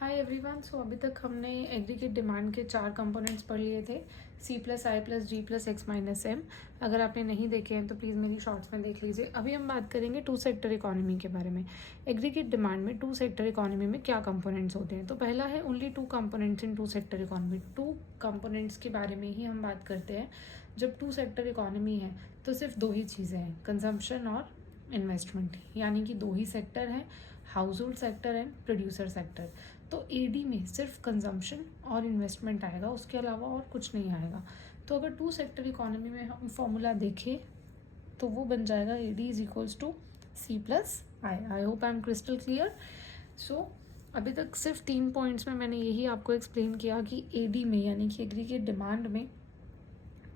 Hi everyone. सो अभी तक हमने एग्रीगेट डिमांड के 4 कंपोनेंट्स पढ़ लिए थे, C प्लस आई प्लस जी प्लस एक्स माइनस एम। अगर आपने नहीं देखे हैं तो प्लीज़ मेरी शॉर्ट्स में देख लीजिए। अभी हम बात करेंगे टू सेक्टर इकोनॉमी के बारे में। एग्रीगेट डिमांड में टू सेक्टर इकोनॉमी में क्या कंपोनेंट्स होते हैं? तो पहला है only 2 components in two sector economy. 2 components के बारे में ही हम बात करते हैं। जब टू सेक्टर इकोनॉमी है तो सिर्फ 2 ही चीज़ें हैं, कंजम्पशन और इन्वेस्टमेंट, यानी कि 2 ही सेक्टर हैं, house hold sector and producer sector. तो एडी में सिर्फ कंजम्पशन और इन्वेस्टमेंट आएगा, उसके अलावा और कुछ नहीं आएगा। तो अगर टू सेक्टर इकोनॉमी में हम फॉर्मूला देखें तो वो बन जाएगा AD is equals to C plus I. I hope I am crystal clear. So अभी तक सिर्फ 3 पॉइंट्स में मैंने यही आपको एक्सप्लेन किया कि एडी में यानी कि एग्रीगेट डिमांड में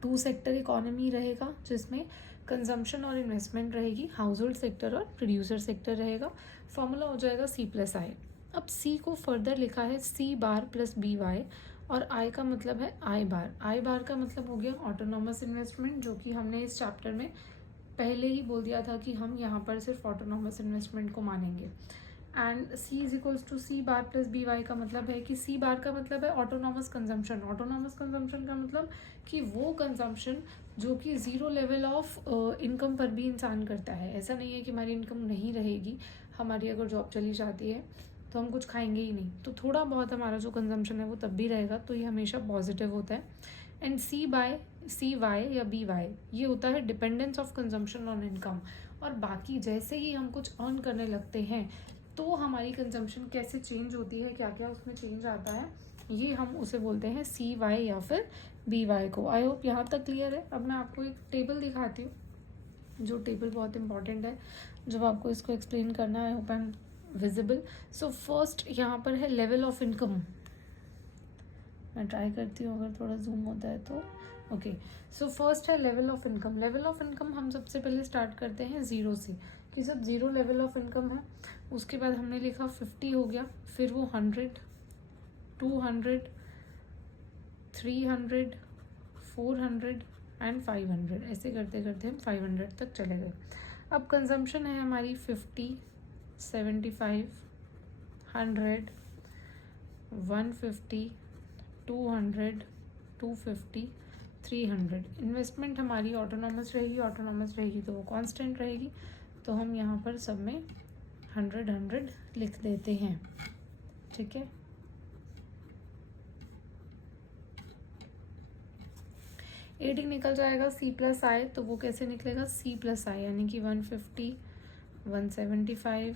टू सेक्टर इकोनॉमी रहेगा, जिसमें कंजम्पशन और इन्वेस्टमेंट रहेगी, हाउस होल्ड सेक्टर और प्रोड्यूसर सेक्टर रहेगा। फॉर्मूला हो जाएगा सी प्लस आई। अब सी को फर्दर लिखा है सी बार प्लस बी वाई, और आई का मतलब है आई बार। आई बार का मतलब हो गया ऑटोनॉमस इन्वेस्टमेंट, जो कि हमने इस चैप्टर में पहले ही बोल दिया था कि हम यहाँ पर सिर्फ ऑटोनॉमस इन्वेस्टमेंट को मानेंगे। And C is equals to C bar plus B Y का मतलब है कि सी बार का मतलब है ऑटोनॉमस कंजम्पशन। ऑटोनॉमस कंजम्पशन का मतलब कि वो कंजम्पशन जो कि ज़ीरो लेवल ऑफ इनकम पर भी इंसान करता है। ऐसा नहीं है कि हमारी इनकम नहीं रहेगी, हमारी अगर जॉब चली जाती है तो हम कुछ खाएंगे ही नहीं, तो थोड़ा बहुत हमारा जो कंजम्पशन है वो तब भी रहेगा, तो ये हमेशा पॉजिटिव होता है। एंड सी वाई या बी वाई ये होता है dependence of consumption on income. और बाकी जैसे ही हम कुछ अर्न करने लगते हैं तो हमारी कंजम्पशन कैसे चेंज होती है, क्या क्या उसमें चेंज आता है, ये हम उसे बोलते हैं सी वाई या फिर बी वाई को। आई होप यहाँ तक क्लियर है। अब मैं आपको एक टेबल दिखाती हूँ, जो टेबल बहुत इंपॉर्टेंट है जब आपको इसको एक्सप्लेन करना है। आई hope I M visible. So first यहाँ पर है लेवल ऑफ इनकम। मैं ट्राई करती हूँ अगर थोड़ा जूम होता है तो। ओके, सो फर्स्ट है level of income. Level of income हम सबसे पहले स्टार्ट करते हैं ज़ीरो से, कि जब ज़ीरो लेवल ऑफ इनकम है उसके बाद हमने लिखा 50 हो गया, फिर वो 100, 200, 300, 400 एंड 500, ऐसे करते करते हम 500 तक चले गए। अब कंजम्पशन है हमारी 50, 75, 100, 150, 200, 250, 300। इन्वेस्टमेंट हमारी ऑटोनॉमस रहेगी तो वो कांस्टेंट रहेगी, तो हम यहाँ पर सब में 100 100 लिख देते हैं। ठीक है, एडी निकल जाएगा सी प्लस आई, तो वो कैसे निकलेगा C प्लस आई, यानी कि 150, 175,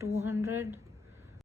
200,